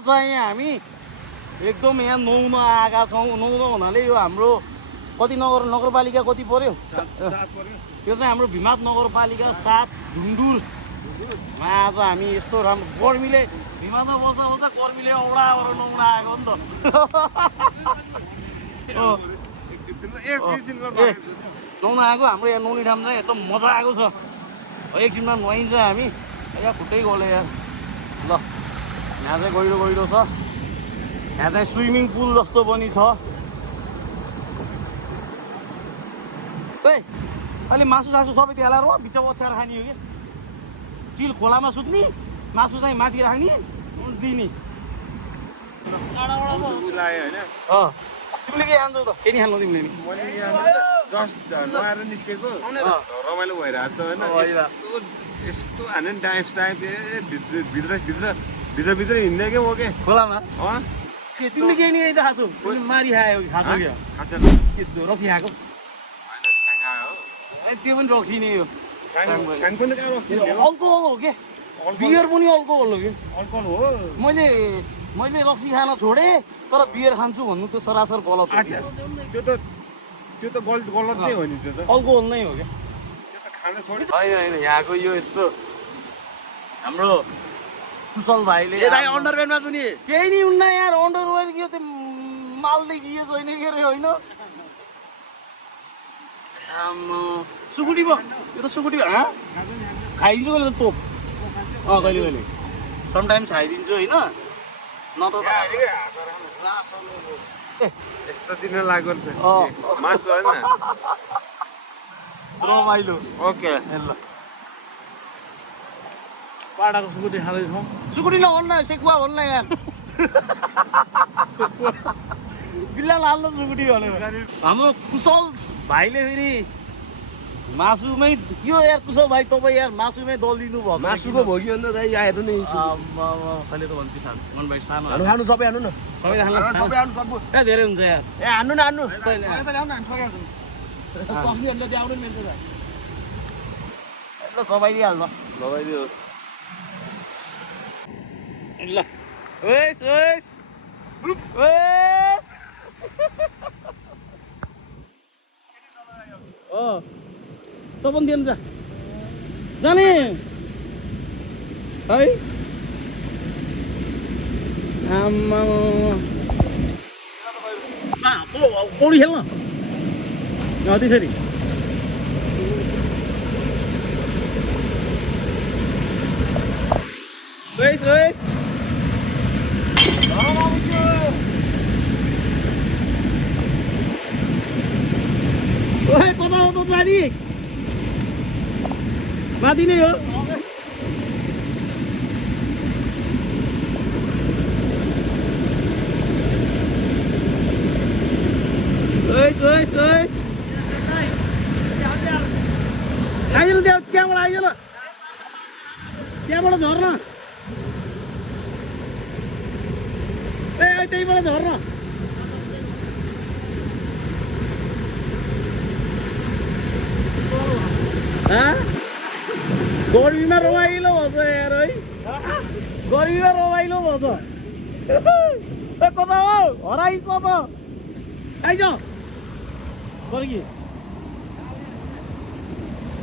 छ यहाँ हामी एकदम यहाँ नुहाउन आएका छौँ। नुहाउन हुनाले यो हाम्रो कति नगरपालिका कति पर्यो? त्यो चाहिँ हाम्रो भिमाद नगरपालिका 7 ढुन्डुरमा आज हामी यस्तो राम्रो गर्मीले भिमादमा बस्दा बस्दा गर्मीले औडाएर नुहाउन आएको नि त। नुहाउन आएको हाम्रो यहाँ नुहाउने ठाउँ चाहिँ एकदम मजा आएको छ। एकछिनमा नुहाइन्छ हामी। यहाँ खुट्टै गल्यो यार। ल यहाँ चाहिँ गहिरो गहिरो छ। यहाँ चाहिँ स्विमिङ पुल जस्तो पनि छ। अहिले मासु सासु सबै त्यहाँ हालेर बिचमा ओछ्याएर खाने हो कि चिल खोलामा सुत्ने मासु चाहिँ माथि राख्ने दिने। तिमीले के खान्छौ त? के नि खानु तिमीले? निस्केको रमाइलो भइरहेको छ होइन यस्तो हाने टाइप भित्र हिँड्दै के हो के खोलामा तिमीले केही नि त खान्छौ? मारी खायो खान्छौ क्या? के रक्सी खाएको? त्यो पनि रक्सी नै हो। अल्कोहल हो के? बियर पनि अल्कोहल हो कि? मैले रक्सी खान छोडेँ तर बियर खान्छु भन्नु त्यो सरासर गलत हो। त्यो त गलत नै हो नि। त्यो त अल्कोहल नै हो क्या? त्यो त खान छोड्यो। होइन यहाँको यो यस्तो हाम्रो कुशल भाइले अन्डरवेयरमा छु नि केही नि हुन्न यार। अन्डरवेयर के त्यो मालदेखि यो छैन के अरे होइन सुकुटीमा यो त सुकुटी खाइदिन्छु कहिले तोप कहिले कहिले समटाइम्स खाइदिन्छु होइन न त यस्तो दिन लाग्यो नि त मासु होइन रमाइलो। ओके ल पाडाको सुकुटी खाँदैछौँ। सुकुटी नभन्न सेकुवा भन्न यार। बिल्ला लाल्नु सुकुटी भनेर हाम्रो कुशल भाइले फेरि मासुमै यो यार कुशल भाइ तपाईँ यार मासुमै दलिदिनु भयो। मासुको भोग्यो नि त दाइ आएर नै कहिले त भन्छु सानो मन भाइ सानो खानु सबै हान्नु न सबै सबै हान्नु सक्नु ए धेरै हुन्छ यार। ए हान्नु न हान्नु ल सक्नेहरूले चाहिँ आउनु मिल्छ दबाइदिइहाल्नु दबाइदियो ल ओएस ओएस ओएस त पनि दिनु जा जाने है आमा पौडी खेल्न त्यसरी ओएस ओएस ओए कता हो त जानी माथि नै हो। ओएस ओएस ओएस आइज न त्यहाँबाट आइज न त्यहाँबाट झर्न ए त्यहीबाट झर्न गर्मीमा रमाइलो भन्छ यार है गर्मीमा रमाइलो भन्छ। ए कता हो हराइस् न त आइज फर्की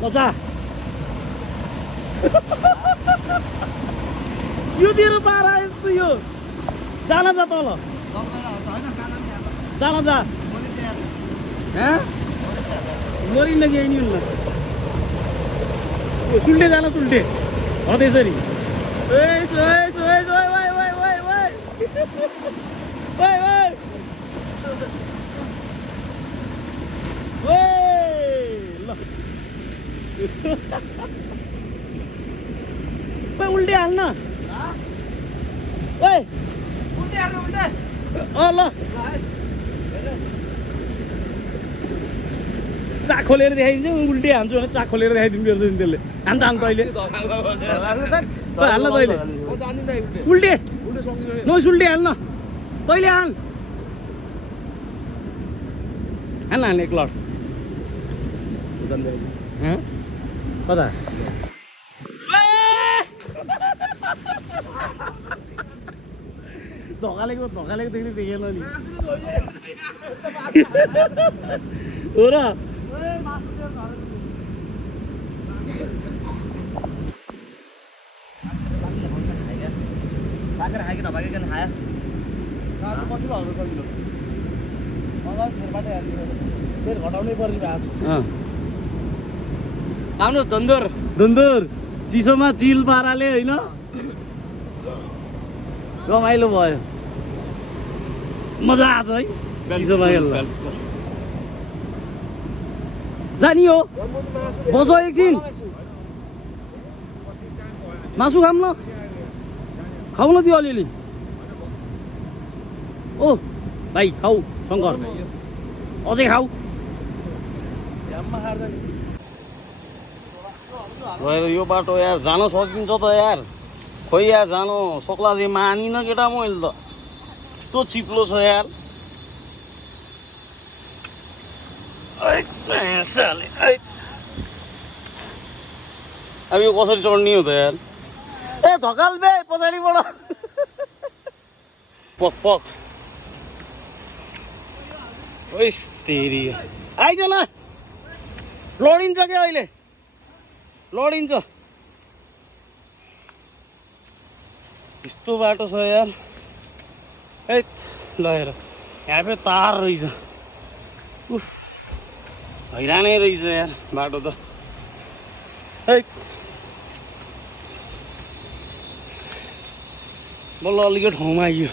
ल जा यो तेरो पारा यस्तो यो जान जा तल जान जा मरिन्न कि नि हुन्न सुल्टे जान सुल्टे हो त्यसरी। ओएस ओएस ओएस ओए ओए ओए ओए ओए ओए ओए ल ओए उल्टे हाल्न ओए उल्टे हाल्नु उल्टे ल चाक खोलेर देखाइदिन्छु उल्टे हान्छु भने चाक खोलेर देखाइदिनु पर्छ नि त्यसले हान्त हान्त अहिले हाल्न तैँले उल्टे नोइस उल्टे हाल्न तैँले हाल हाल्न हाल्ने एक लड कता धकालेको देख्ने देखेन नि हो र बाँकेर खायो कि नबाँकिकन खायो कति भयो कतिलो मलाई छेरबाटै फेरि घटाउनै पर्ने भएको छ आउनुहोस् धन्दोर धुन्दुर चिसोमा चिल पाराले होइन रमाइलो भयो मजा आछ है चिसोमा खेल्दा जानी हो बस एकछिन मासु खाऊँ न खाऊ न त्यो अलिअलि ओ भाइ खाऊ शङ्कर अझै खाऊ गएर यो बाटो यार जान सकिन्छ त यार खोइ यार जानु सक्ला चाहिँ मानिनँ केटा मैले त यस्तो चिप्लो छ यार अब यो कसरी चढ्ने हो त यार ए धकाल बे पछाडिबाट पक पक ओइस तेरी आइज न लडिन्छ क्या अहिले लडिन्छ यस्तो बाटो छ यार ए लगेर यहाँ फेरि तार रहेछ उफ हैरानै रहेछ यार बाटो त है बल्ल अलिकति ठाउँमा आइयो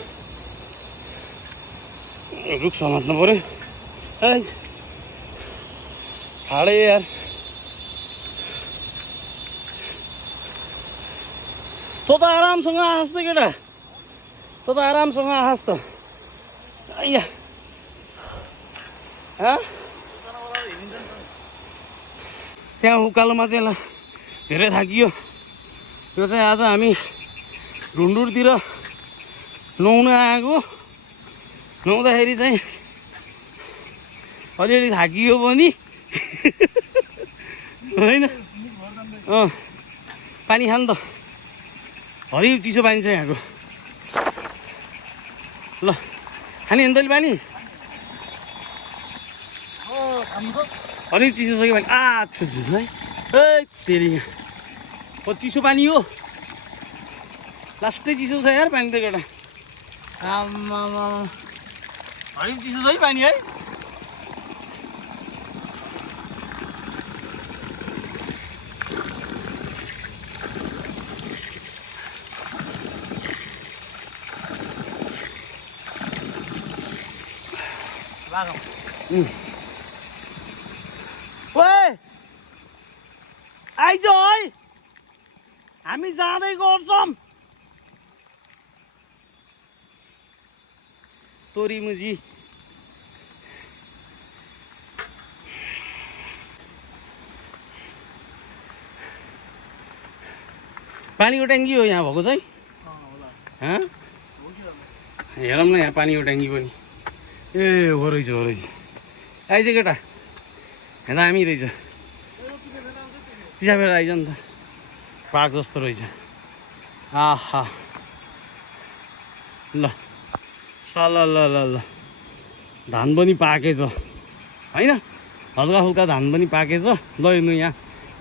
रुख समात्नु पऱ्यो है हाडे यार तँ त आरामसँग आँस त केटा तँ त आरामसँग आँस त आइया त्यहाँ उकालोमा चाहिँ ल धेरै थाकियो त्यो चाहिँ आज हामी ढुन्डुरतिर नुहाउन आएको नुहाउँदाखेरि चाहिँ अलिअलि थाकियो पनि होइन पानी खानु त हरियो चिसो पानी छ यहाँको ल खाने नि तैँले पानी हरियो चिसो छ कि पानी आछु है ए तेरि यहाँ चिसो पानी हो लास्टै चिसो छ यार पानी त केटा आमा हरियो चिसो छ है पानी है ओए आइज है हामी जाँदै गर्छौँ तोरी मुजी पानीको ट्याङ्की हो यहाँ भएको चाहिँ हेरौँ न यहाँ पानीको ट्याङ्की पनि ए हो रहेछ आइज केटा हेर्दा हामी रहेछ पिसा फेर आइज नि त पाक जस्तो रहेछ आहा ल सल ल धान पनि पाकेछ होइन हल्का फुल्का धान पनि पाकेछ ल हेर्नु यहाँ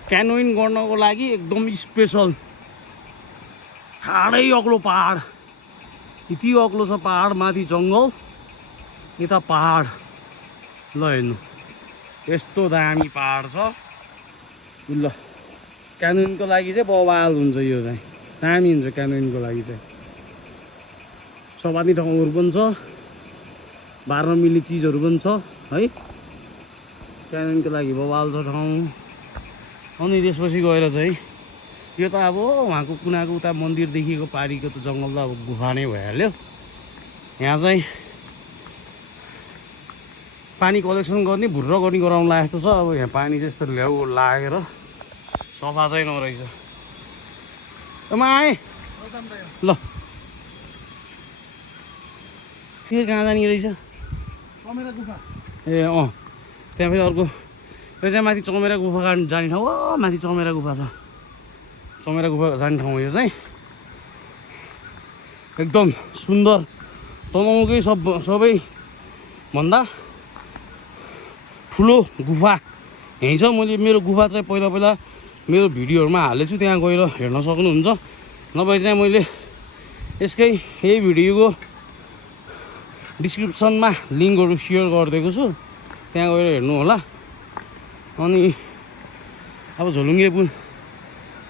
क्यानोइङ गर्नको लागि एकदम स्पेसल ठाडै अग्लो पहाड यति अग्लो छ पहाड माथि जङ्गल यता पहाड ल हेर्नु यस्तो दामी पहाड छ ल क्यानोइङको लागि चाहिँ बवाल हुन्छ यो चाहिँ दामी हुन्छ क्यानोइङको लागि चाहिँ सपानी ठाउँहरू पनि छ बार्न मिल्ने चिजहरू पनि छ है क्यानोइङको लागि बवाल छ ठाउँ अनि त्यसपछि गएर चाहिँ यो त अब उहाँको कुनाको उता मन्दिर देखिएको पारीको त जङ्गल त अब गुफा नै भइहाल्यो यहाँ चाहिँ पानी कलेक्सन गर्ने भुर्र गर्ने गराउनु लागेको जस्तो छ अब यहाँ पानी चाहिँ यस्तो ल्याउ लागेर सफा चाहिँ नरहेछ म आएँ ल फेरि कहाँ जाने रहेछ चमेरा गुफा ए त्यहाँ फेरि अर्को यो चाहिँ माथि चमेरा गुफा जाने ठाउँ माथि चमेरा गुफा छ चमेरा गुफा जाने ठाउँ यो चाहिँ एकदम सुन्दर तमाङकै सबैभन्दा ठुलो गुफा यहीँ छ। मैले मेरो गुफा चाहिँ पहिला मेरो भिडियोहरूमा हालेको छु, त्यहाँ गएर हेर्न सक्नुहुन्छ। नभए चाहिँ मैले यसकै यही भिडियोको डिस्क्रिप्सनमा लिङ्कहरू सेयर गरिदिएको छु, त्यहाँ गएर हेर्नु होला। अनि अब झोलुङ्गे पुल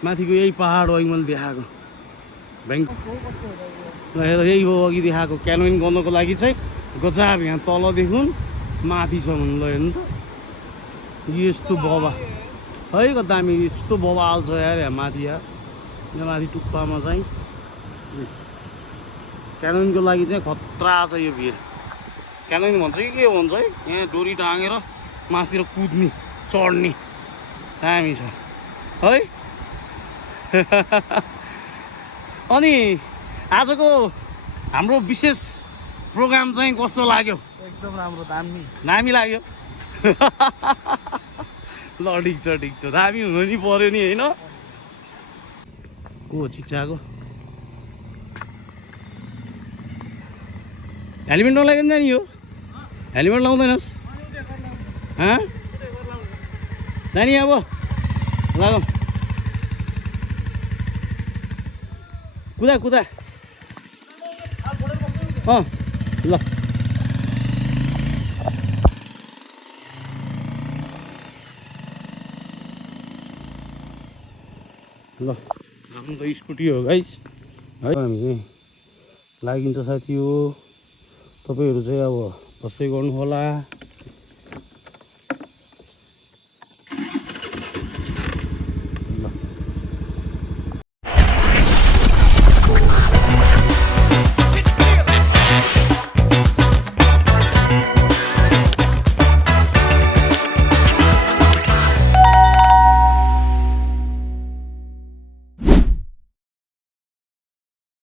माथिको यही पहाड अघि मैले देखाएको ब्याङ्क यही हो, अघि देखाएको क्यानोइङ गर्नको लागि चाहिँ गजब यहाँ तलदेखि माथि छ भन्नु ल। हेर्नु त यस्तो बबा है कता दामी यस्तो बबाल छ यार यहाँ माथि। यार यहाँ माथि टुप्पामा चाहिँ क्यानोइङको लागि चाहिँ खतरा छ यो भिर। क्यानोइङ भन्छ कि के भन्छ है, यहाँ डोरी टाँगेर माथितिर कुद्ने चढ्ने दामी छ है। अनि आजको हाम्रो विशेष प्रोग्राम चाहिँ कस्तो लाग्यो? एकदम राम्रो, दामी लाग्यो। ल ठिक छ दामी हुनु नि पर्यो नि होइन। को चिच्चाको हेलमेट नलाइकन जाने हो? हेलमेट लाउँदैनस् जाने अब लगाऊ कुदा ल ल आफ्नो त स्कुटी हो गाइस है। हामी लागिन्छ साथी हो, तपाईँहरू चाहिँ अब बस्दै गर्नु होला।